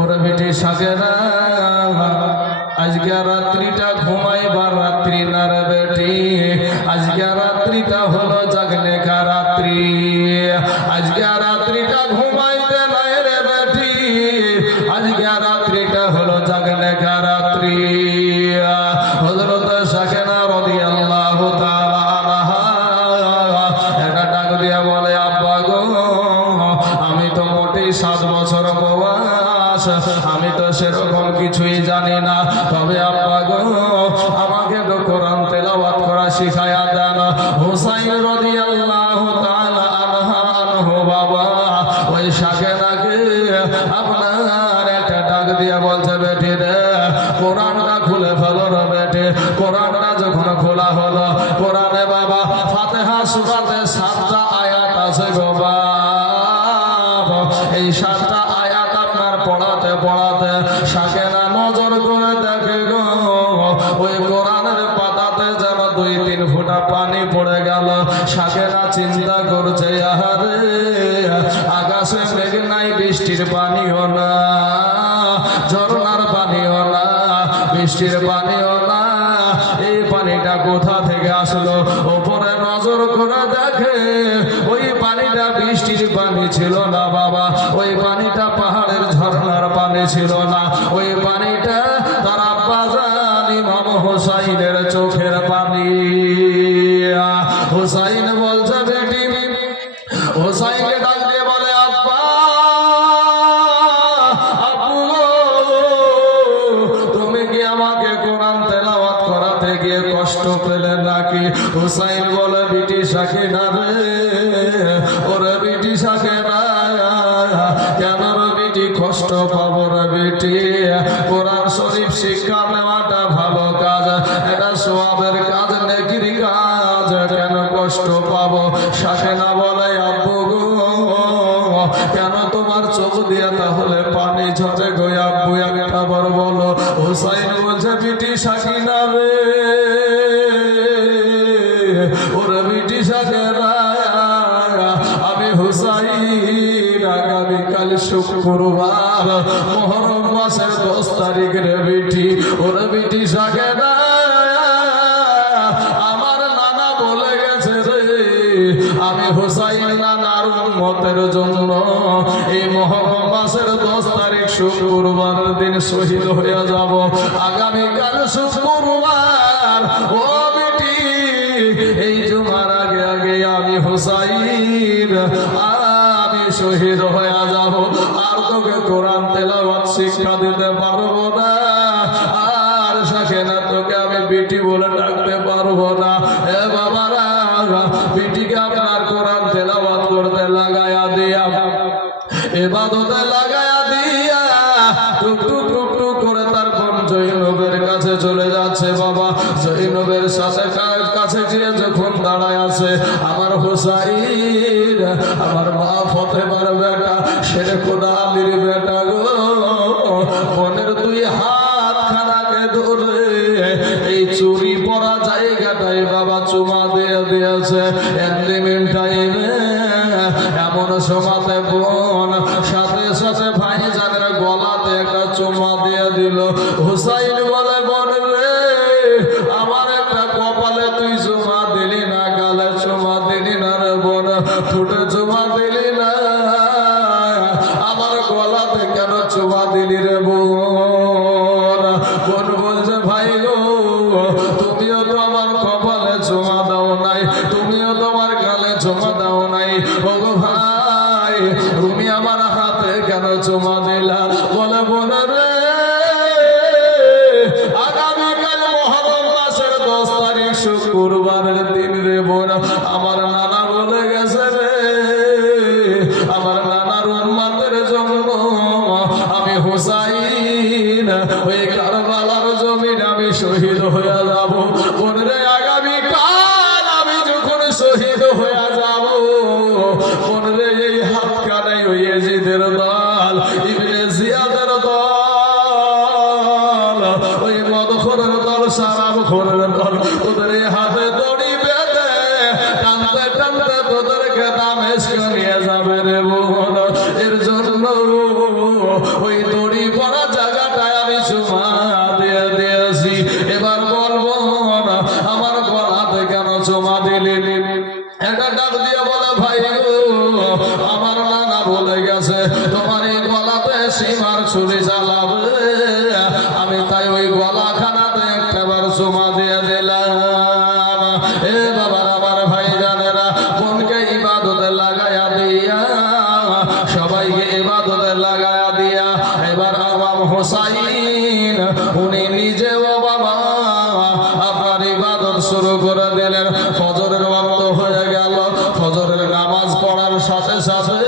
ওরে বেটি সাকেনা আজকে রাত্রিটা ঘুমাইবার রাত্রি না রে বেটি, আজকে রাত্রিটা হলো জাগনে কা রাত্রি, আজকে রাত্রিটা ঘুমাইতে নাই রে বেটি, আজকে রাত্রিটা হলো জাগনে কা রাত্রি। হযরত সাকেনা রাদিয়াল্লাহু তাআলা আনহা এটা ডাক দিয়া বলে, আব্বা গো আমি তো মোটেই 7 বছর বয়স, আমি তো সেরকম কিছুই জানি না, তবে আব্বা গো আমাকে তো কোরআন তেলাওয়াত করা শিখায়া দেন। হুসাইন রাদিয়াল্লাহু তাআলা আনহু বাবা ওই সাকেনাকে আপনার একটা ডাক দিয়ে বলছে, বেটি রে কোরআনটা খুলে ফেলো রে বেটি। কোরআনটা যখন খোলা হলো, কোরআনে বাবা ফাতিহা সূরাতে 7টা আয়াত আছে গো বাবা। এই 7টা আয়াত আপনার পড়াতে পড়াতে সাকেনা নজর করে দেখে গো ওই কোরআনের পাতাতে যেন 2-3 ফোঁটা পানি পড়ে গেল। সাকেনা চিন্তা করছে, আহারে আকাশে মেঘ নাই, বৃষ্টির পানিও না, ঝর্ণার পানিও না, বৃষ্টির পানিও না, এই পানিটা কোথা থেকে আসলো? ওপরে নজর করে দেখে ওই পানিটা বৃষ্টির পানি ছিল না বাবা, ওই পানিটা পাহাড়ের ঝর্ণার পানি ছিল না, ওই পানিটা তার আব্বা জান ইমাম হুসাইনের চোখের পানি। হুসাইন বলছে, বেটি হুসাইনকে ডাক দিয়ে বলে, আব্বা আব্বু তুমি কি আমাকে কোরআন তেলাওয়াত করাতে গিয়ে কষ্ট পেলে নাকি? হুসাইন বলে, বিটি সাকিনা রে, ওরে বিটি সাকিনা কেন রে বিটি কষ্ট পাবো রে বিটি? কোরআন শরীফ শিক্ষা নেওয়াটা ভালো কাজ, এটা সওয়াবের কাজ, নেকির কাজ, কেন কষ্ট পাবো? সাকিনা বলে, আব্বু গো কেন তোমার চোখ দিয়া তাহলে পানি ঝরে গো আব্বু, একটা বার বলো। হুসাইন বলছে, বিটি সাকিনা রে, ওরে বিটি সাকিনা আমি হুসাইন আগামীকাল শুক্রবার মুহররম মাসের 10 তারিখ রে বিটি, ওরে বিটি সাকিনা আমার নানা বলে গেছে রে আমি হুসাইন নানার উম্মতের জন্য এই মুহররম মাসের 10 তারিখ শুক্রবারের দিন শহীদ হয়ে যাব। আগামীকাল শুক্রবার ও বেটি এই জুমার আগে আগে আমি হুসাইন আমি শহীদ হয়ে যাব, আর তোকে কোরআন তেলাওয়াত শিক্ষা দিতে পারবো না, আর সাকেনা তোকে আমি বিটি বলে ডাকতে পারবো না। এ বাবারা বিটিকে আপনার কোরআন তেলাওয়াত করতে লাগায়া দিয়া, ইবাদতে লাগায়া দিয়া টুকটুক টুকটুক করে তার বোন জৈনবের কাছে চলে যাচ্ছে বাবা। জৈনবের সাথে কাছে গিয়ে যখন দাঁড়ায় আছে, আমার হুসাইন আমার মা ফতেমার বেটা শেরে খোদা আলীর বেটা গো, বোনের 2 হাত খানাকে ধরে এই চুরি পরা জায়গাটাই বাবা চুমা দিয়ে দিয়েছে। এমন সময়তে বোন সাথে সাথে ভাইজানের গলাতে একটা চুমা দিয়ে দিল। হুসাইন বলে, বোন রে আমার একটা কপালে তুই চুমা দিলি না, গালে চুমা দিলি না রে বোন, ঠোঁটে চুমা দিলি না, আমার গলাতে কেন চুমা দিলি রে বোন? বোন বলছে, ভাই গো তুমিও তো আমার কপালে চুমা দাও নাই, তুমিও তোমার গালে চুমা দাও নাই, ও গো ভাই তুমি আমার হাতে কেন চুমা দিলা? বলে, বোন রে আগামীকাল মুহররম মাসের 10 তারিখ শুক্রবারের দিন রে বোন, আমার নানা বলে গেছে রে আমার নানার উম্মতের জন্য আমি হুসাইন ওই কারবালার জমিন আমি শহীদ হয়ে যাব। বোন রে আগামীকাল আমি যখন শহীদ হয়ে যাব, বোন রে এই হাত কানে ওই ইয়াজিদের দল, ইবনে জিয়াদের দল, ওই মদখোরের দল, শারাবখোরের দল, ওদের হাতে দড়ি বেঁধে টানতে টানতে তোদেরকে দামেস্ক নিয়ে যাবে রে বোন। এর জন্য ওই দড়ি সীমার ছুরি চালাবে। আমি তাই ওই গলাখানাতে একটাবার চুমা দিয়ে দিলাম। এ বাবার আমার ভাই জানেরা, বোনকে ইবাদতে লাগায়া দিয়া, সবাইকে ইবাদতে লাগায়া দিয়া, এবার ইমাম হোসাইন উনি নিজেও বাবা আপনার ইবাদত শুরু করে দিলেন। ফজরের ওয়াক্ত হয়ে গেল। ফজরের নামাজ পড়ার সাথে সাথে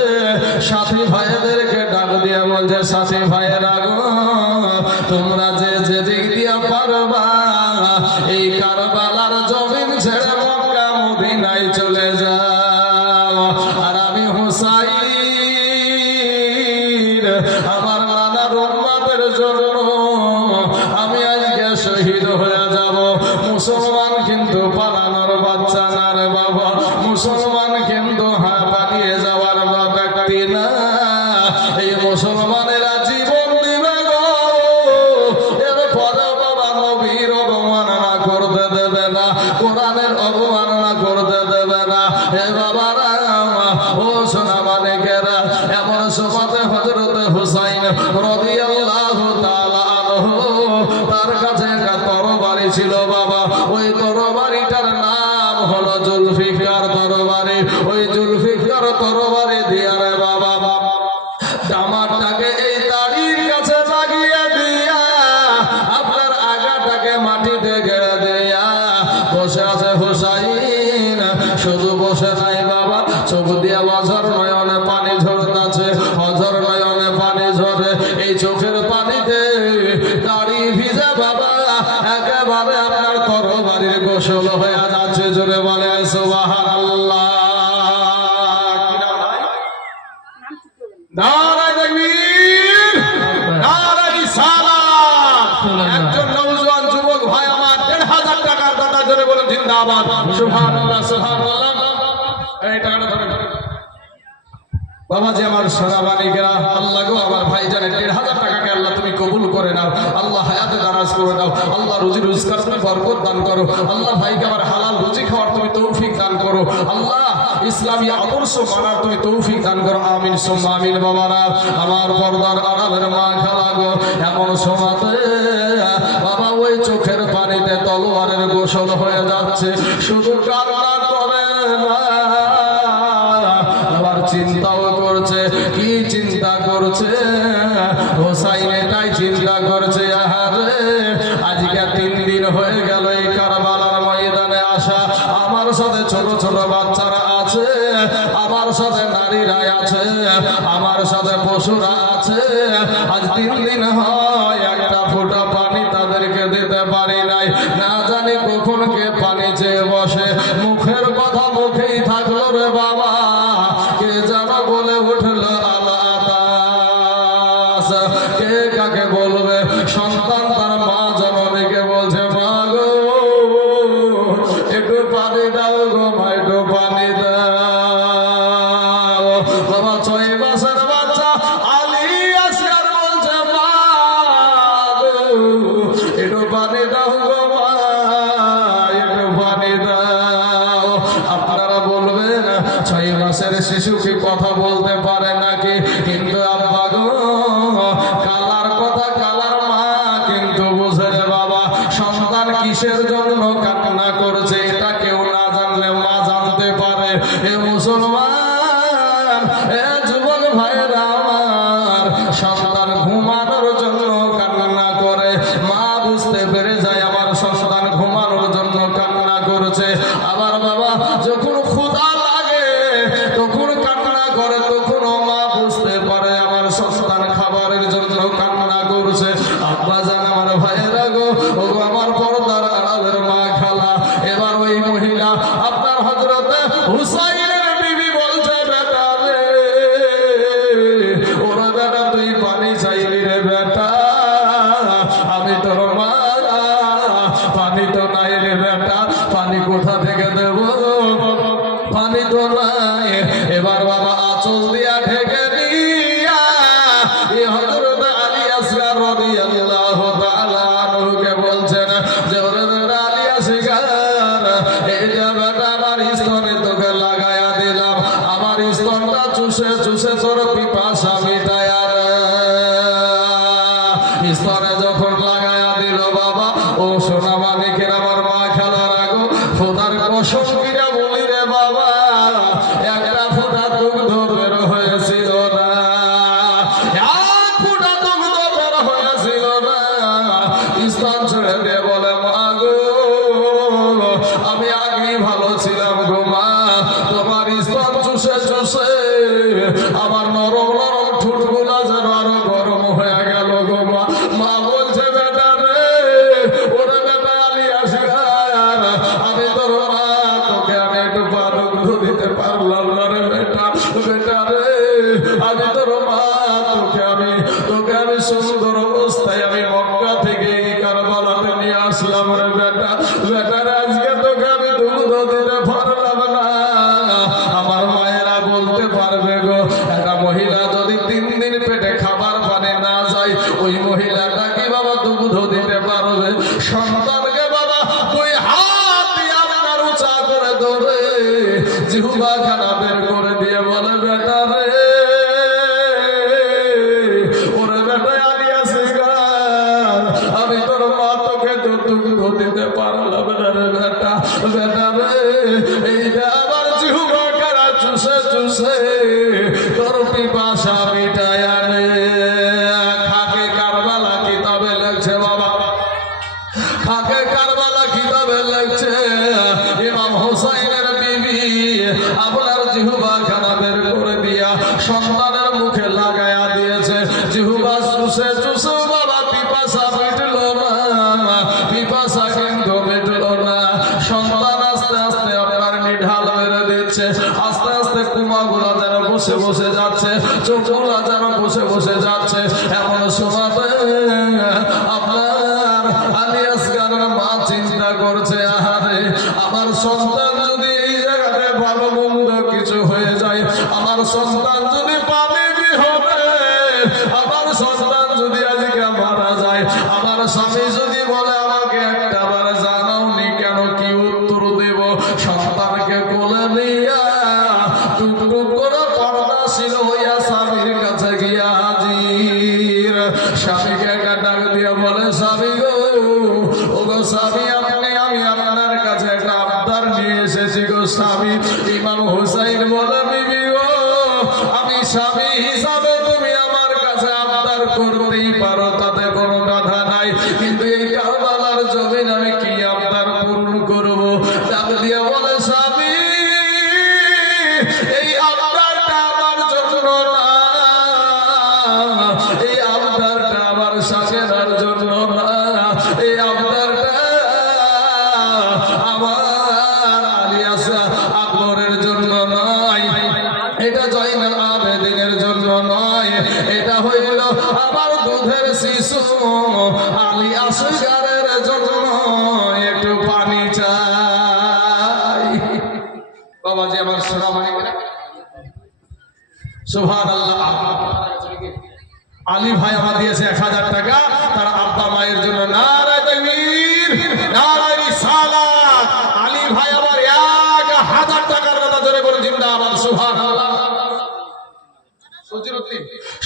সাথী ভাইদেরকে ডাক দিয়ে বলছে, সাথী ভাইয়েরা গো, তোমরা যে যে দিক দিয়া পারবা এই কারবালার জমিন ছেড়ে মক্কা মদিনায় চলে যাও। আর আমি হুসাইন আমার নানার উম্মতের জন্য আমি আজকে শহীদ হয়ে যাব। মুসলমান কিন্তু পালানোর বাচ্চা না রে বাবা, মুসলমান কিন্তু পালিয়ে যাওয়ার ব্যক্তি না। এই মুসলমানেরা জীবন দিবে গো, এরপরে বাবা নবীর অবমাননা করতে দেবে না, কোরআনের অবমাননা করতে দেবে না। হে বাবারা, ও সোনা মানিকেরা, এমন সময় হযরত হুসাইন রাদিয়াল্লাহু তাআলা আনহু তার কাছে একটা তরবারি ছিল বাবা। ওই তরবারিটার নাম হলো জুলফিকার তরবারি। ওই জুলফিকার তরবারি দিয়া রে বাবা ডামারটাকে এই দাড়ির কাছে লাগিয়ে দিয়া আপনার আগাটাকে মাটিতে গেড়ে দিয়া বসে আছে হুসাইন। শুধু বসে নাই বাবা, চোখ দিয়া অঝর নয়নে পানি ঝরতাছে, অঝর নয়নে পানি ঝরে। এই চোখের পানিতে দাড়ি ভিজে বাবা একেবারে আপনার তরবারির গোসল হয়ে যাচ্ছে। জোরে বলে সুবহানাল্লাহ। নারায়ে তাকবীর, নারায়ে রিসালাত। একজন নওজোয়ান যুবক ভাই আমার ১,৫০০ টাকার দাতা, জোরে বলুন জিন্দাবাদ। সুবহানাল্লাহ, সুবহানাল্লাহ। এই টাকাটা ধরে বাবাজি আমার সোনা মানিকেরা, আল্লাহ গো আমার ভাইজানের ১,৫০০ টাকাকে আল্লাহ তুমি কবুল করে নাও। আল্লাহ হায়াতে দারাজ করে দাও। আল্লাহ রুজি রোজগার তুমি বরকত দান করো। আল্লাহ ভাইকে আমার হালাল রুজি খাওয়ার তুমি তৌফিক দান করো। আল্লাহ ইসলামী আদর্শ মানার তুমি তৌফিক দান করো। আমিন সুম্মা আমিন। বাবারা আমার পর্দার আড়ালের মা খালা গো, এমন সময়তে বাবা ওই চোখের পানিতে তলোয়ারের গোসল হয়ে যাচ্ছে। শুধু কান্না করে না, আবার চিন্তাও করছে। কি চিন্তা করছে? হোসাইন এটাই চিন্তা করছে, আহারে আজকে ৩ দিন হয়ে গেল এই কারবালার ময়দানে আসা। আমার সাথে ছোট ছোট বাচ্চারা আছে, আমার সাথে নারীরা আছে, আমার সাথে পশুরা আছে। আজ ৩ দিন হয় একটা ফোঁটা পানি তাদেরকে দিতে পারি নাই। না জানি কখন কে পানি চেয়ে বসে। মুখের কথা মুখেই থাকলো রে বাবা, কে যেন বলে উঠলো আল্লাহ আতাস। কে কাকে বলবে? সন্তান তার মা জননীকে বলছে, মা গো একটু পানি দাও গো, মা একটু পানি দাও। বাবা ৬ মাসের বাচ্চা আলী আসিয়ার বলছে, মা গো একটু পানি দাও গো, মা একটু পানি দাও। আপনারা বলবেন ৬ মাসের শিশু কি কথা বলতে পারে নাকি? কিন্তু আব্বা গো, কালার কথা কালার মা কিন্তু বুঝে রে বাবা। সন্তান কিসের জন্য কান্না করছে এটা কেউ না জানলে মা জানতে পারে। এ মুসলমান, এ যুবক ভাইরা আমার, সন্তান ঘুমানোর জন্য কান্না করে, মা বুঝতে পেরে যায় আমার সন্তান ঘুমানোর জন্য কান্না করছে। আবার বাবা যখন ক্ষুধা লাগে তখন কান্না করে, তখনও মা বুঝতে পারে আমার সন্তান খাবারের জন্য কান্না করছে। আব্বা জান আমার ভাইয়েরা গো, ও আমার পর্দার আড়াল স্তনে যখন লাগায়া দিল বাবা, ও সোনা মানিকের আমার মা খেলার আগো খোদার কসম কিরা বলি রে বাবা, একটা ফোঁটা দুগ্ধ বের হয়েছিল না, এক ফোঁটা দুগ্ধ বের হয়েছিল না। স্তন ছেড়ে দিয়ে বলে মা গো, আমি আগেই ভালো ছিলাম গো মা, তোমার স্তন চুষে চুষে আমার নরম নরম ঠোঁটগুলা যেন আরো গরম হয়ে গেল গো মা। মা বলছে বেটা রে, ওরে বেটা আলী আসগার, আমি তোর মা, তোকে আমি একটু দুগ্ধ দিতে পারলাম না রে বেটা, বেটা রে আমি তোর মা, তোকে আমি সুন্দর অবস্থায় আমি মক্কা থেকে কারবালাতে নিয়ে আসলাম রে বেটা, বেটা রে আজকে তোকে আমি দুগ্ধ দিতে পারলাম না। আমার মায়েরা বলতে পারবে গো, একটা মহিলা যদি 3 দিন পেটে খাবার পানি না যায়, ওই মহিলাটা কি বাবা দুগ্ধ দিতে পারবে? সন্তানকে বাবা 2 হাত দিয়ে আপনার উঁচা করে ধরে জিহ্বা খানা বের করে দিয়ে বলে বেটা রে, ওরে বেটা আলী আসগার, আমি তোর মা, তোকে তো দুগ্ধ দিতে পারলাম না রে বেটা, বেটা রে এইটা আমার জিহ্বা খানা চুষে চুষে তোর পিপাসা মিটায় আনে। খাকে কারবালা কিতাবে লেখছে বাবা, খাকে কারবালা কিতাবে লেখছে ইমাম হোসাইনের বিবি আপনার জিহ্বা খানা বের করে দিয়া সন্তানের মুখে লাগায়া দিয়েছে, জিহ্বা চুষে চুষে বাবা পিপাসা মিটল না, পিপাসা কিন্তু মিটল না। সন্তান আস্তে আস্তে আপনার নিঢাল মেরে দিচ্ছে, আস্তে আস্তে কুমাগুলা যেন বসে বসে যাচ্ছে, চোখগুলা যেন বসে বসে যাচ্ছে। এমন সময়তে আপনার আলী আসগারের মা চিন্তা করছে, আহারে আমার সন্তান যদি এই জায়গাতে ভালো মন্দ কিছু হয়ে যায়, আমার সন্তান যদি পানি হবে, আমার সন্তান যদি আজকে মারা যায়, আমার স্বামী যদি বলে আমাকে একটা বার জানাওনি কেন, কি উত্তর দেব? সন্তানকে কোলে নিয়া টুকটুক করে পর্দাশীল হইয়া স্বামীর কাছে গিয়া হাজির। স্বামীকে একটা ডাক দিয়া বলে, স্বামী গো, ও গো স্বামী, আমি আপনার কাছে একটা আবদার নিয়ে এসেছি গো স্বামী। ইমাম হুসাইন বলে, বিবি গো, আমি স্বামী হিসাবে তুমি আমার কাছে আবদার করতেই পারো, তাতে কোনো বাধা নাই, কিন্তু এই কারবালার জমিন আমি কি আবদার পূরণ করব? ডাক দিয়া বলে, স্বামী এই আবদারটা আমার জন্য না, এই আবদারটা আমার শাসের জন্য না, এই আবদারটা আমার আলী আকবরের জন্য নয়, এটা জয়নাল আবেদিনের জন্য নয়, এটা হইল আমার দুধের শিশু আলী আসগারের জন্য। একটু পানি চাই বাবাজি আমার সোনা মানিকেরা, সুবহানাল্লাহ। আলী ভাই আমার দিয়েছে 1000 টাকা তার আব্বা মায়ের জন্য। নারায়ে তাকবীর, নারায়ে রিসালাত। আলী ভাই আমার 1000 টাকার কথা জোরে বলে জিন্দাবাদ, সুবহানাল্লাহ।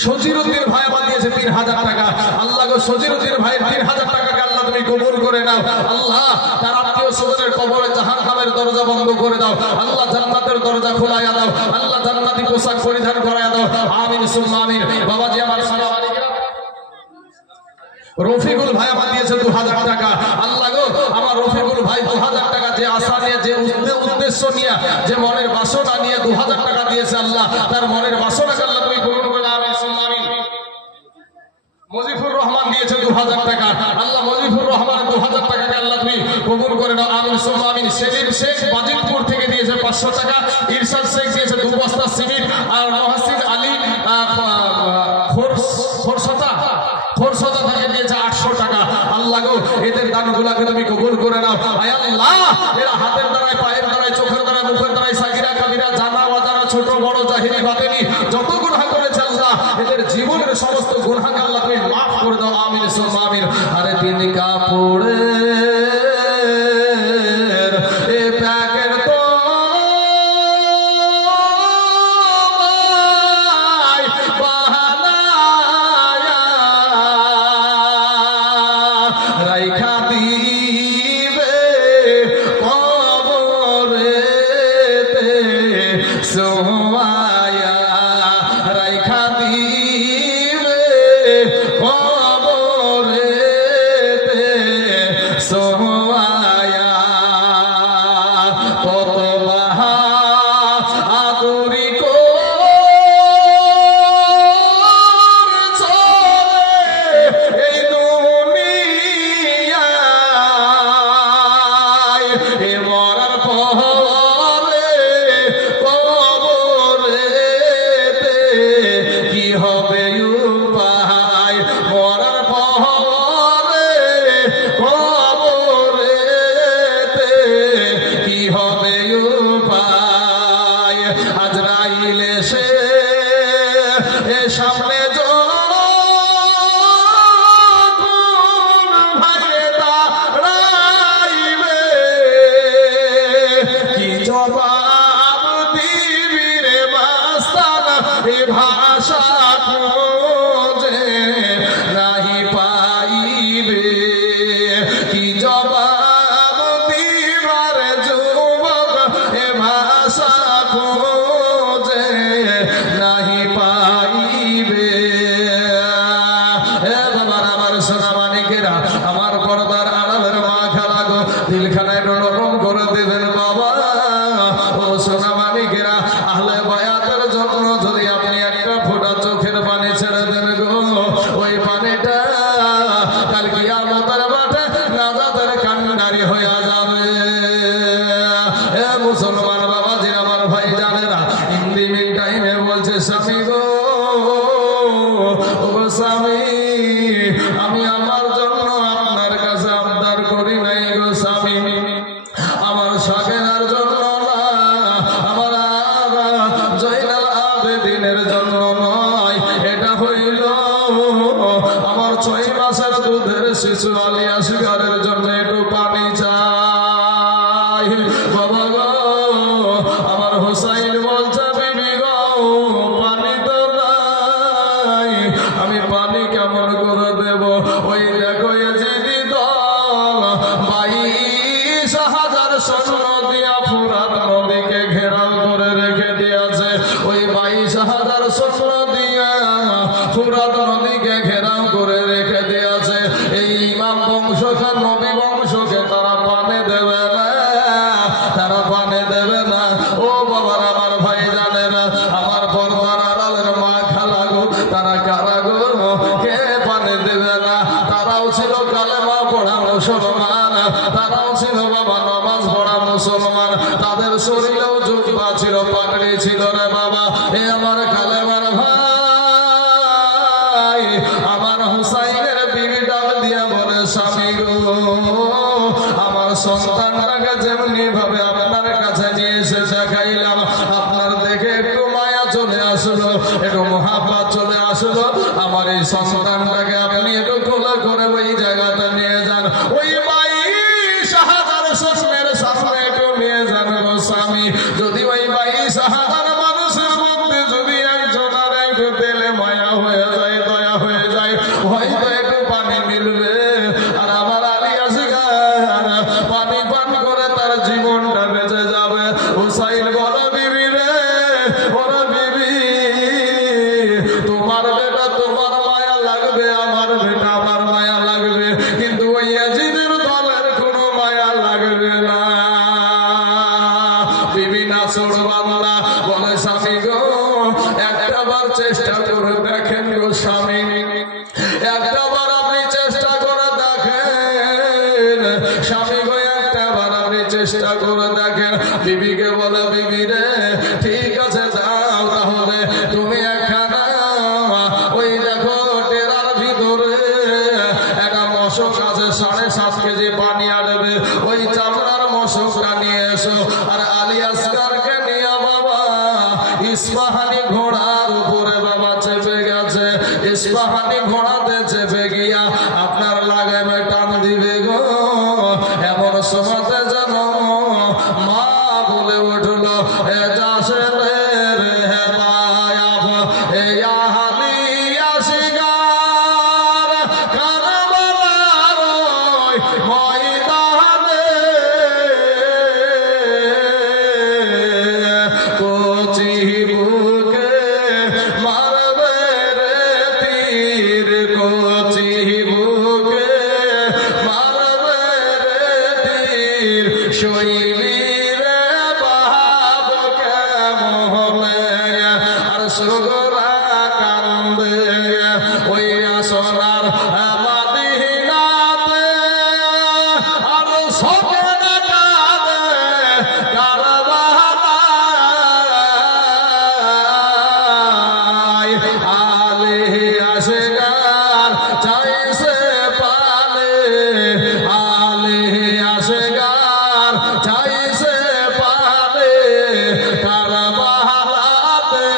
সজিরউদ্দিন ভাই আমার দিয়েছে 3000 টাকা। আল্লাহ গো, সজিরউদ্দিন ভাইয়ের 3000 টাকাকে আল্লাহ তুমি কবুল করে নাও। আল্লাহ তার আত্মীয় স্বজনের কবরে জাহান্নামের দরজা বন্ধ করে দাও। আল্লাহ জান্নাতের দরজা খোলায়া দাও। আল্লাহ জান্নাতি পোশাক পরিধান করায়া দাও। আমিন সুম্মা আমিন। বাবাজি আমার সোনা মানিকেরা, রফিকুল ভাই আমার দিয়েছে 2000 টাকা। আল্লাহ গো, আমার রফিকুল ভাই 2000 টাকা যে আশা নিয়ে, যে উদ্দেশ্য নিয়ে, যে মনের বাসনা নিয়ে 2000 টাকা দিয়েছে, আল্লাহ তার মনের বাসনাকে আল্লাহ তুমি পূরণ করে দাও। আমিন সুম্মা আমিন। মজিফুর রহমান দিয়েছে 2000 টাকা। আল্লাহ মজিফুর রহমান 2000 টাকাকে আল্লাহ তুমি কবুল করে নাও। আমিন সুম্মা আমিন। সেলিম শেখ বাজিতপুর থেকে দিয়েছে 500 টাকা। ইরশাদ শেখ দিয়েছে 2 বস্তা সিমেন্ট। আর মহসিন আলী খোরসতা থেকে দিয়েছে 800 টাকা। আল্লাহ গো, এদের দানগুলোকে তুমি কবুল করে নাও। আয় আল্লাহ, এরা হাতের দ্বারায়, পায়ের দ্বারায়, চোখের দ্বারায়, মুখের দ্বারায়, সাগিরা কাবিরা, জানা অজানা, ছোট বড়, জাহিরি বাতিনি যত গুনাহ করেছে আল্লাহ, এদের জীবনের সমস্ত গুনাহকে আল্লাহ তুমি মাফ করে দাও। আমিন সুম্মা আমিন। আরে তিন কাপড়ে কবরেতে সোয়ায়া কত বাহাদুরি করছো এই দুনিয়ায় এ মরার পরে কবরেতে কি হবে উপায় মরার পরে কবরেতে কি হবে উপায় আজরাইল এসে সামনে জবাব দিবি রে মাস্তানা এ ভাষা খোঁজে নাহি পাইবে কি জবাব দিবার যুবক এ ভাষা খোঁজে নাহি পাইবে হে বাবার আমার সোনা মানিকেরা আমার পর্দার আড়ালের মা খেলা গো দিলখানায় নরম করে দেবেন বাবা ও সোনা মানিকেরা আহলে বায়াতের জন্য যদি আপনি একটা ফোঁটা চোখের পানি ছেড়ে দেন গো ওই পানিটা কাল কিয়ামতের মাঠে নাজাতের কান্ডারি হয়ে যাবে এ মুসলমান বাবাজি আমার ভাই জানেরা হিন্দি মিন টাইমে বলছে স্বামী গো ও স্বামী আমি আমার জন্য আপনার কাছে আবদার করি নাই গো স্বামী আমার শাকেনার জন্য না আমার জয়নাল আবেদিনের জন্য নয় এটা হইল আমার 6 মাসের দুধের শিশু আলিয়া শিকারের জন্য একটু পানি চাই বাবা গো আমার হোসাইন বলছে বিবি গো পানি তো নাই আমি পানি কেমন করে দেব ওই দেখো এজিদি দল 22,000 সৈন্য দিয়া ফুরাত নদীকে ঘেরাও করে রেখে দিয়েছে ওই 22,000 সৈন্য দিয়া ফুরাত নদীকে ঘেরাও করে রেখে দিয়েছে এই ইমাম বংশকে নবী বংশকে তারা পানি দেবে না তারা পানি দেবে না ও বাবার আমার ভাই জানে না আমার পর্দার আড়ালের মা খালা গো তারা কারা গো কে পানি দেবে না তারাও ছিল কালেমা পড়া মুসলমান তারাও ছিল বাবা নামাজ পড়া মুসলমান তাদের শরীরেও জুব্বা ছিল পাগড়ি ছিল রে বাবা এ আমার কালেমার ভাই আমার হুসাইনের বিবি ডাক দিয়া বলে স্বামী গো আমার সন্তানটাকে যেমনি ভাবে আপনার কাছে নিয়ে এসে দেখাইলাম আপনার দেখে একটু মায়া চলে আসলো একটু মহাব্বত চলে আসলো আমার এই সন্তানটাকে আপনি একটু কোলে করে ওই জায়গাতে নিয়ে যান ওই 22,000 সৈন্যের সামনে একটু নিয়ে যান গো স্বামী যদি ওই 22,000 মানুষের মধ্যে যদি একজন আর একটু দিলে মায়া হয়ে যায় দয়া হয়ে যায় হয়তো একটু পানি মিলবে আর আমার আলিয়া শিকার পানি পান করে তার জীবনটা বেঁচে যাবে হুসাইন বলো বিবি রে ওরা বিবি তোমার বেটা তোমার মায়া লাগবে আমার বেটা আমার মায়া লাগবে কিন্তু ওই ইয়াজিদের দলের কোনো মায়া লাগবে না বিবি নাসর বাংলা বলে স্বামী গো একটাবার চেষ্টা করে দেখেন গো স্বামী একটাবার আপনি চেষ্টা করে দেখেন স্বামী গো একটাবার আপনি চেষ্টা করে দেখেন বিবিকে বলে বিবি রে ঠিক আছে যাও তাহলে তুমি একখানা ওই দেখো টেরার ভিতরে একটা মশক আছে 7.5 কেজি পানি আনবে ওই চামড়ার মশকটা নিয়ে এসো আর আলী আসগারকে নিয়ে বাবা ইস্পাহানি ঘোড়ার উপরে বাবা চেপে গেছে ইস্পাহানি ঘোড়াতে চেপে গিয়া আপনার লাগাবে টান দিবে গো এমন সময়তে যেন মা বলে উঠল এ যাসে রে হে বায়াব এ আলী আসগার কারবালার ময়দানে শৈলী রে বাপ কেমনে আর সুগরা কান্দে ওই সোনার মাদিনাতে আর সকের কাঁদে কারবালায় আলে আশিকার চাইছে পালে আলে আশিকার চাইছে পালে কারবালাতে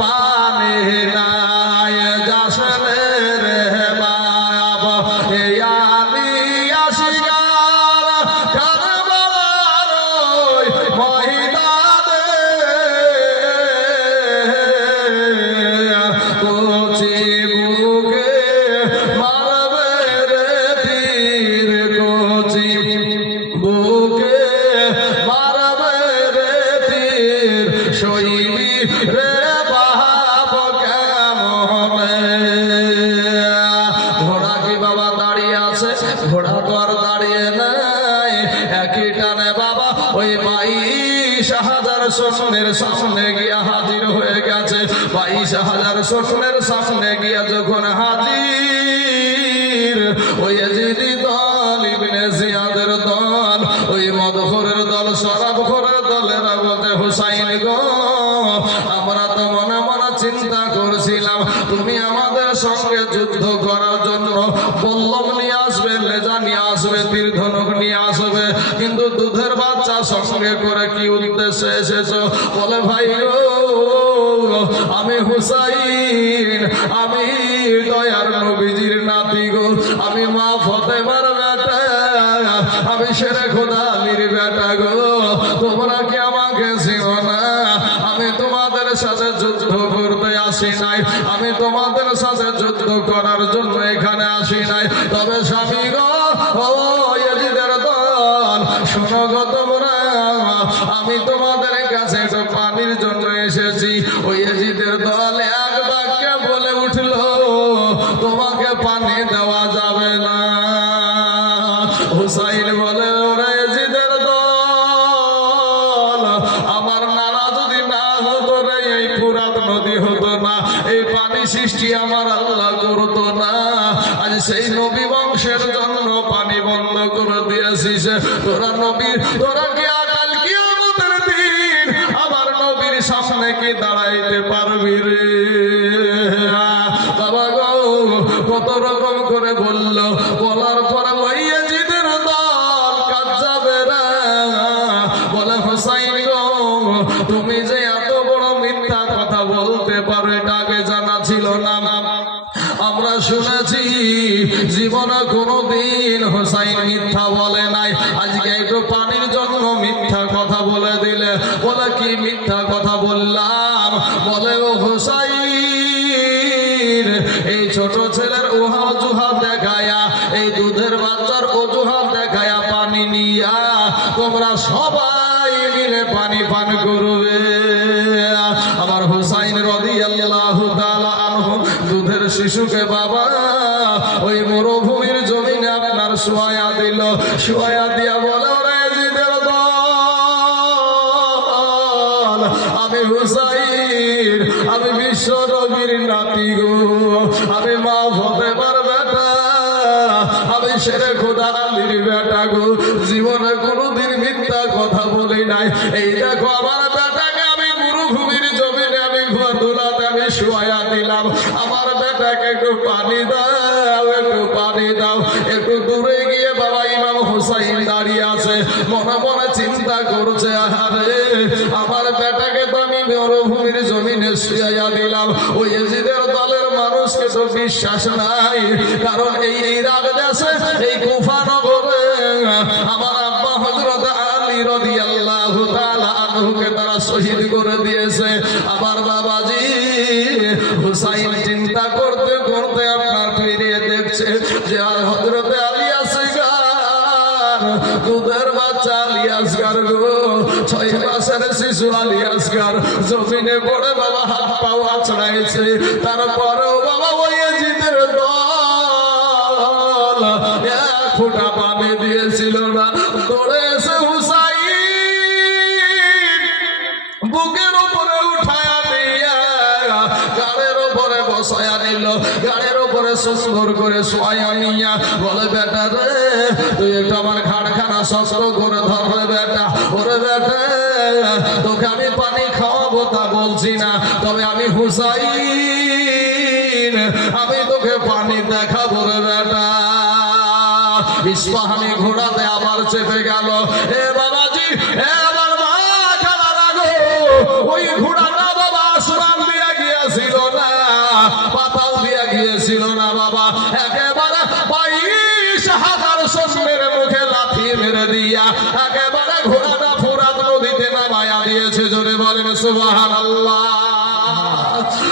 পানি নাই যাসনে রে বাপ এই আলী আশিকার কারবালার ওই ময়দানে কোচি বুকে মারবে রে তীর কোচি বুকে মারবে রে তীর শৈলী রে বাপ কেমনে ঘোড়া কি বাবা দাঁড়িয়ে আছে ঘোড়া তো আর দাঁড়িয়ে নাই একই টানে বাবা ওই 22,000 সৈন্যের সামনে গিয়া হাজির হয়ে গেছে 22,000 সৈন্যের সামনে গিয়া যখন হাজির ওই ইয়াজিদি দল ইবনে জিয়াদের দল ওই মদখোরের দল শরাবখোরের দলেরা বলতে হুসাইন গো আমরা তো মনে মনে চিন্তা করছিলাম তুমি আমাদের সঙ্গে যুদ্ধ করার জন্য বল্লম নিয়ে আসবে লেজা নিয়ে আসবে তীর ধনুক নিয়ে আসবে কিন্তু দুধের বাচ্চা সঙ্গে করে কি উদ্দেশ্যে এসেছো বলে ভাই গো আমি হুসাইন আমি দয়ার নবীজির নাতি গো আমি মা ফতেমার বেটা আমি শেরে খোদা আলীর বেটা গো তোমরা কি আমাকে চিনো না আমি তোমাদের সাথে যুদ্ধ করতে আসি নাই আমি তোমাদের সাথে যুদ্ধ করার জন্য এখানে আসি নাই তবে স্বামী গো ও ইয়াজিদের দল শোনো গো তোমরা আমি তোমাদের কাছে তো পানির জন্য এসেছি ওই ইয়াজিদের দল এক বাক্যে বলে উঠলো তোমাকে পানি দেওয়া যাবে না হুসাইন বলে ওরে ইয়াজিদের দল আমার নানা যদি না হতো রে এই ফুরাত নদী হতো না এই পানি সৃষ্টি আমার আল্লাহ করতো না আজ সেই নবী বংশের জন্য পানি বন্ধ করে দিয়েছিস তোরা নবী তোরা কি আকাল কিয়ামতের দিন আমার নবীর সামনে কি দাঁড়াইতে পারবি রে বাবা গো কত রকম করে বলল বলার পরে ওই ইয়াজিদের দল কাজ যাবে না বলে হুসাইন গো তুমি যে এত বড় মিথ্যা কথা বলতে পারো এটা আগে জানা ছিল না আমরা শুনেছি জীবনে কোনোদিন হুসাইন মিথ্যা বলে নাই আজকে একটু পানির জন্য মিথ্যা কথা বলে দিলে বলে কি মিথ্যা কথা বললাম বলে ও হুসাইন এই ছোট ছেলের অজুহাত দেখায়া এই দুধের বাচ্চার অজুহাত দেখায়া পানি নিয়া তোমরা সবাই মিলে পানি পান করবে আমার হুসাইন রাদিয়াল্লাহু তাআলা আনহু দুধের শিশুকে বাবা ওই মরুভূমির জমিনে আপনার শোয়া দিল শোয়া দিয়া বলে ওরে ইয়াজিদের দল আমি হুসাইন আমি বিশ্ব নবীর নাতি গো আমি মা ফতেমার বেটা আমি শেরে খোদা আলীর বেটা গো জীবনে কোনোদিন মিথ্যা কথা বলি নাই এই দেখো আমার বেটাকে আমি মরুভূমির জমিনে আমি ধুলাতে আমি শোয়া দিলাম আমার বেটাকে একটু পানি দাও একটু পানি দাও একটু দূরে গিয়ে বাবা ইমাম হুসাইন দাঁড়িয়ে আছে মনে মনে চিন্তা করছে আরে আমার বেটাকে তো আমি মরুভূমির জমিনে শুয়াইয়া দিলাম ওই ইয়াজিদের দলের মানুষকে তো বিশ্বাস নাই কারণ এই ইরাক দেশে এই কুফা নগরে আমার আব্বা হযরত আলী রাদিয়াল্লাহু তাআলা আনহুকে তারা শহীদ করে দিয়েছে আমার বাবাজি হুসাইন চিন্তা করতে করতে আপনার ফিরে দেখছে যে হযরত আলী আসগার দুধের বাচ্চা আলী আসগার গো 6 মাসের শিশু আলী আসগার জমিনে পড়ে বাবা হাত পা আছড়াইছে তারপরেও বাবা ওই ইয়াজিদের দল ফোঁটা পানি দিয়েছিল না। দৌড়ে এসে হুসাইন বুকের উপরে উঠায়া দিয়া গাড়ির উপরে বসায়া নিল, গাড়ির উপরে সুন্দর করে শোয়া নিয়া বলে, বেটা রে তুই একটু আমার ঘাড়খানা শক্ত করে ধরবে বেটা। ওরে বেটা তোকে আমি পানি খাওয়াবো তা বলছি না, তবে আমি হুসাইন আমি তোকে পানি দেখাবো রে বেটা। ইস্পাহানি ঘোড়াতে আবার চেপে গেল। এ বাবাজি এবার মা খেলা লাগো, ওই ঘোড়াটা বাবা আসমান দিয়ে গিয়েছিল না, পাতাল দিয়ে গিয়েছিল না বাবা, একেবারে 22,000 সৈন্যের মুখে লাথি মেরে দিয়া একেবারে ঘোড়াটা ফোরাত নদীতে নামায়া দিয়েছে। জোরে বলেন সুবহানাল্লাহ।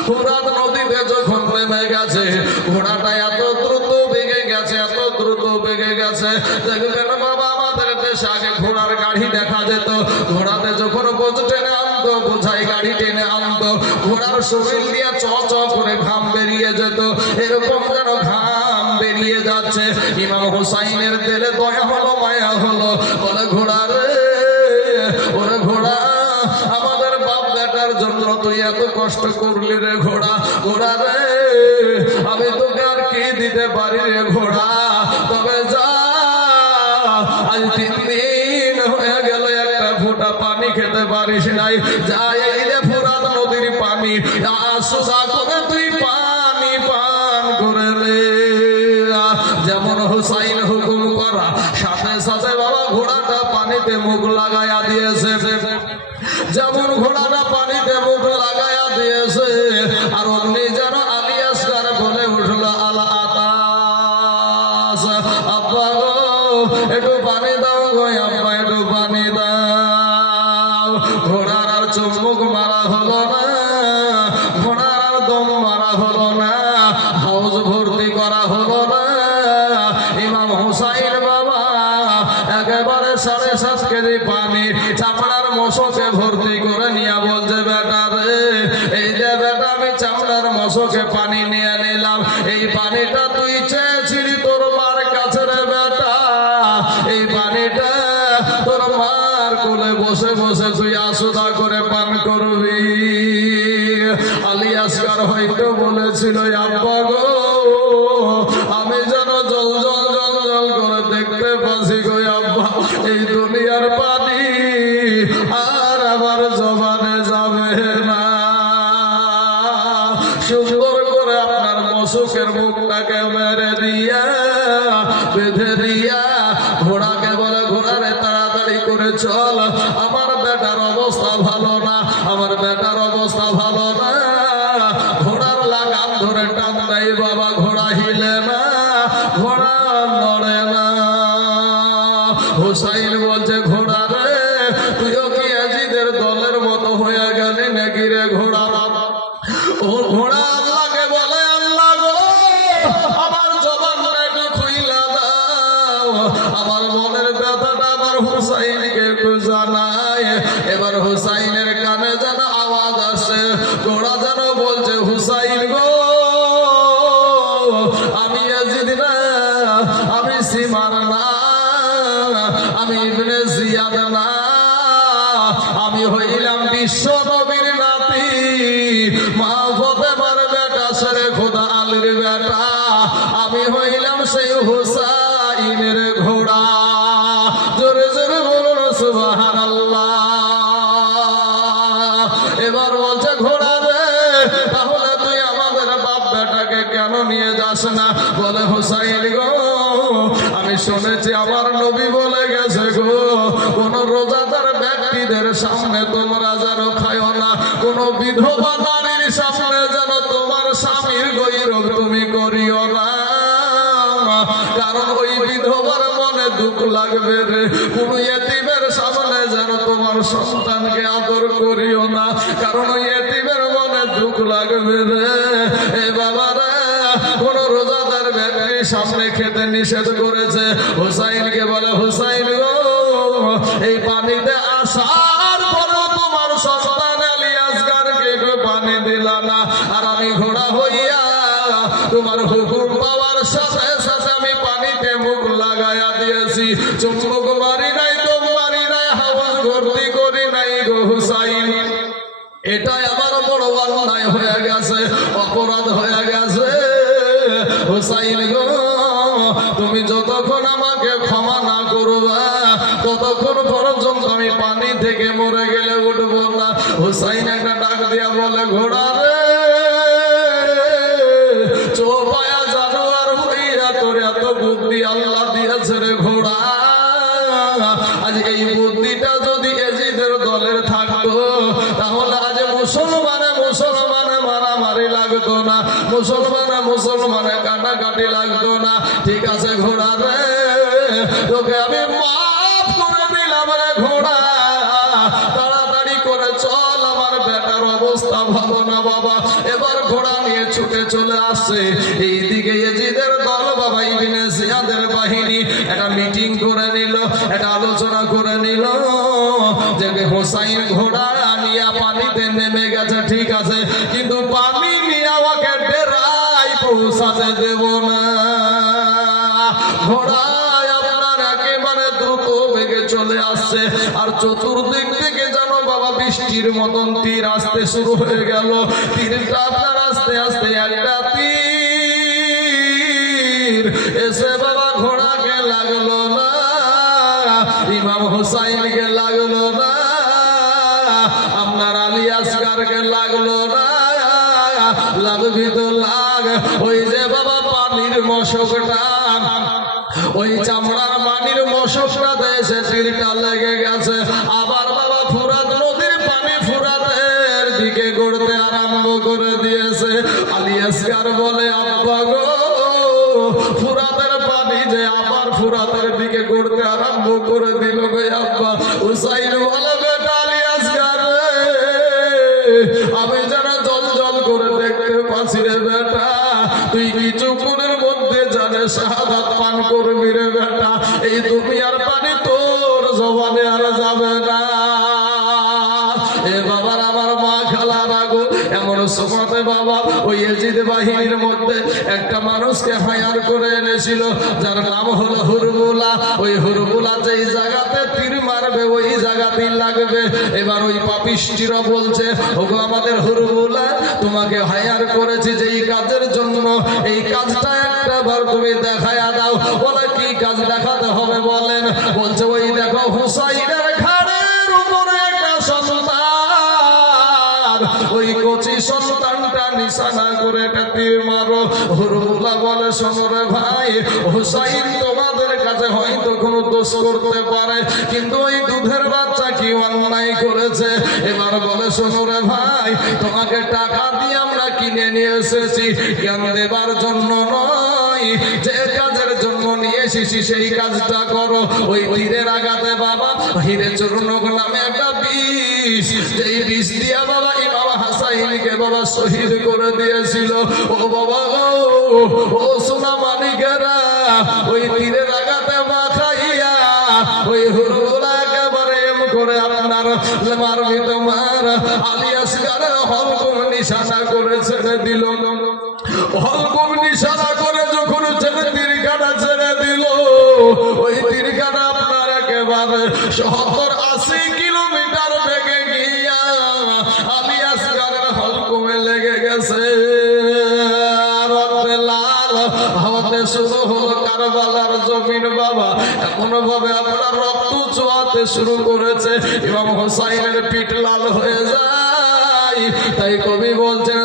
ফোরাত নদীতে যখন নেমে গেছে, ঘোড়াটা এত দ্রুত বেগে গেছে, এত দ্রুত বেগে গেছে। দেখবেন বাবা আমাদের দেশে আগে ঘোড়ার গাড়ি দেখা যেত, ঘোড়াতে যখন বোঝ টেনে আনতো, বোঝাই গাড়ি টেনে আনতো, ঘোড়ার শরীর দিয়ে চ চ করে ঘাম বেরিয়ে যেত, এরকম যেন ঘাম বেরিয়ে যাচ্ছে। ইমাম হুসাইনের দিলে দয়া হলো, মায়া হলো, বলে ঘোড়া রে, ওরে ঘোড়া আমাদের বাপ বেটার জন্য তুই এত কষ্ট করলি রে ঘোড়া, ঘোড়া রে আমি তোকে আর কি দিতে পারি রে ঘোড়া, তবে যা আজ 3 দিন হয়ে গেল একটা ফোঁটা পানি খেতে পারিস নাই, যা এই রে ফোরাত নদীর পানি সোজা করে তুই পানি পান করে লে। যেমন হুসাইন হুকুম করা সাথে সাথে বাবা ঘোড়াটা পানিতে মুখ লাগাইয়া দিয়েছে, যেমন ঘোড়াটা পানিতে মুখ লাগাইয়া দিয়েছে আর অমনি যেন আলী আসগার বলে উঠল, আলা আতাস, আব্বা গো একটু পানি দাও গো আব্বা, একটু পানি দাও। ঘোড়ার আর চুম্বক মারা হলো না, ঘোড়ার আর দম মারা হলো না, হাউজ ভর্তি করা হলো না। ইমাম হুসাইন বাবা একেবারে 7.5 কেজি পানি চামড়ার মশকে ভর্তি করে নিয়ে বলছে, বেটা রে এই যে বেটা আমি চামড়ার মশকে পানি নিয়ে নিলাম, এই পানিটা তুই চেয়েছিলি তোর মার কাছে রে বেটা, এই পানিটা তোর মার কোলে বসে বসে তুই আসুদা করে পান করবি। আলী আসগার হয়তো বলেছিল, আব্বা গো আমি যেন জল জল জল জল করে দেখতে পাচ্ছি গো আব্বা, এই দুনিয়ার পানি আর আমার জবানে যাবে না। সুন্দর করে আপনার মশকের মুখটাকে মেরে দিয়া বেঁধে দিয়া ঘোড়াকে বলে, ঘোড়ারে তাড়াতাড়ি করে চল, আমার বেটার অবস্থা ভালো না, আমার বেটার অবস্থা ভালো না। ঘোড়ার লাগাম ধরে টান দেয় বাবা, ঘোড়া হিলে না, ঘোড়া নড়ে না। হুসাইন বলছে, ঘোড়া রে তুইও কি আজিদের দলের মতো হয়ে গেলি নাকি রে ঘোড়া? ও ঘোড়া আল্লাহকে বলে, আল্লাহ গো আমার জবানটা একটু খুইলা দাও, আমার মনের ব্যথাটা আমার হুসাইনকে একটু জানাই। এবার হুসাইনের কানে যেন আওয়াজ আসে, ঘোড়া যেন বলছে, হুসাইন গো আমি ইয়াজিদ না, আমি সিমার না, আমি ইবনে জিয়াদ না, আমি হইলাম বিশ্ব নবীর নাতি মা ফাতেমার বেটা শেরে খোদা আলীর বেটা, আমি হইলাম সেই হুসাইনের ঘোড়া। জোরে জোরে বলুন সুবহানাল্লাহ। এবার বলছে, ঘোড়া রে তাহলে তুই আমাদের বাপ বেটাকে কেন নিয়ে যাস না? বলে, হুসাইন গো আমি শুনেছি আমার নবী বলে গেছে গো, কোন রোজাদার ব্যক্তিদের সামনে তোমরা যেন খায় না, কোন বিধবা নারীর সামনে যেন তোমার স্বামীর গৈরব তুমি করিও না, কারণ ওই বিধবার মনে দুঃখ লাগবে রে। কোন ইয়েতিমের সামনে যেন তোমার সন্তানকে আদর করিও না, কারণ ওই ইয়েতিমের মনে দুঃখ লাগবে রে। এ বাবা রে কোন রোজাদার ব্যক্তির সামনে খেতে নিষেধ করেছে। হুসাইনকে বলে, হুসাইন গো এই পানিতে আসার পরেও তোমার সন্তান আলী আসগারকে একটু পানি দিলা না, আর আমি ঘোড়া হইয়া তোমার হুকুম পাওয়ার সাথে সাথে আমি পানিতে মুখ লাগাই চুম্বক মারি নাই, দম মারি নাই, হাওয়া ভর্তি করি নাই গো হুসাইন। এটাই আমার বড় অন্যায় হয়ে গেছে, অপরাধ হয়ে গেছে হুসাইন গো। তুমি যতক্ষণ আমাকে ক্ষমা না করবা ততক্ষণ পর্যন্ত আমি পানি থেকে মরে গেলে উঠবো না। হুসাইন একটা ডাক দিয়া বলে, ঘোড়া রে চোপায়া জানোয়ার হইয়া তোর এত বুদ্ধি আল্লাহ দিয়েছে রে ঘোড়া। আজ এই বুদ্ধিটা যদি এজিদের দলের থাকতো তাহলে আজ মুসলমানে মারামারি লাগতো না, মুসলমানে কাটাকাটি লাগতো না। ঠিক আছে ঘোড়া রে, তোকে আমি মাফ করে দিলাম রে ঘোড়া, তাড়াতাড়ি করে চল, আমার বেটার অবস্থা ভালো না বাবা। এবার ঘোড়া নিয়ে ছুটে চলে আসছে এইদিকে এজিদের দল বাবা ইবনে জিয়াদের বাহিনী একটা মিটিং করে নিল, একটা আলোচনা করে নিল যে হুসাইন ঘোড়া নিয়ে পানিতে নেমে গেছে, ঠিক আছে, কিন্তু পানি নিয়ে ওকে ডেরায় পৌঁছাতে দেব না। ঘোড়া আপনার একেবারে দ্রুত বেগে চলে আসছে, আর চতুর্দিক থেকে যেন বাবা বৃষ্টির মতন তীর আসতে শুরু হয়ে গেল। তীরটা আপনার আস্তে আস্তে একটা তীর এসে বাবা ঘোড়াকে লাগলো না, ইমাম হুসাইনকে লাগলো না, আপনার আলী আসগারকে লাগলো না। লাগবি তো লাগ, ওই যে বাবা পানির মশকটা, ওই চামড়ার পানির মশকটা দেশে তীরটা লেগে গেছে। আবার বাবা ফুরাত নদীর পানি ফুরাতের দিকে গড়তে আরম্ভ করে দিয়েছে। আলী আসগার বলে, আব্বা গো ফুরাতের পানি যে আবার ফুরাতের দিকে গড়তে আরম্ভ করে দিল গো আব্বা। হুসাইন বলে, বেটা আলী আসগার আমি যেন জল জল করে দেখতে পাচ্ছি রে বেটা, তুই কিছুক্ষণের মধ্যে জানে শাহাদাত পান করবি রে বেটা, এই দুনিয়ার পানি তোর জবানে আর যাবে না। এ বাবার আমার মা খালা রাগো, এমন সময়তে বাবা ওই এজিদ বাহিনীর মধ্যে একটা মানুষকে হায়ার করে এনেছিল যার নাম হলো হুরবুলা। ওই হুরবুলা যেই জায়গাতে তীর মারবে ওই জায়গাতেই লাগবে। এবার ওই পাপিষ্টিরা বলছে, ওগো আমাদের হুরবুলা, তোমাকে হায়ার করেছি যেই কাজের জন্য, এই কাজটা একটা বার তুমি দেখায়া দাও। বলে, কি কাজ দেখাতে হবে বলেন? বলছে, ওই দেখো হুসাইনের ঘাড়ের উপরে একটা সন্তান, ওই কচি সন্তানটা নিশানা করে একটা তীর মারো। হুরবুলা বলে, শোনো রে ভাই, হুসাইন তোমাদের কাছে হয়তো কোনো দোষ করতে পারে, কিন্তু ওই দুধের বাচ্চা কি অন্যায় করেছে? এবার বলে, শোনো রে ভাই, তোমাকে টাকা দিয়ে আমরা কিনে নিয়ে এসেছি, জ্ঞান দেবার জন্য নয়, যে কাজের জন্য নিয়ে এসেছি সেই কাজটা করো। ওই তীরের আঘাতে বাবা হিরে চূর্ণক নামে একটা বিষ, যেই বিষ দিয়া বাবা ইমাম হাসাইনকে বাবা শহীদ করে দিয়েছিল। ও বাবা ও সোনা মানিকেরা, ওই তীরের আঘাতে মাখাইয়া ওই হুরুলা একেবারে করে আপনার মারবি তোমার আলী আসগারের হলকুম নিশানা করে ছেড়ে দিল। হলকুম নিশানা করে যখন ছেড়ে তীরকাটা ছেড়ে দিল, ওই তীরকাটা আপনার একেবারে 70-80 কিলোমিটার বেগে গিয়া আলী আসগারের হলকুমে লেগে গেছে। হতে শুরু হলো কারবালার জমিন বাবা, এমন ভাবে আপনার রক্ত চোয়াতে শুরু করেছে, ইমাম হুসাইনের পিঠ লাল হয়ে যায়। তাই কবি বলছেন,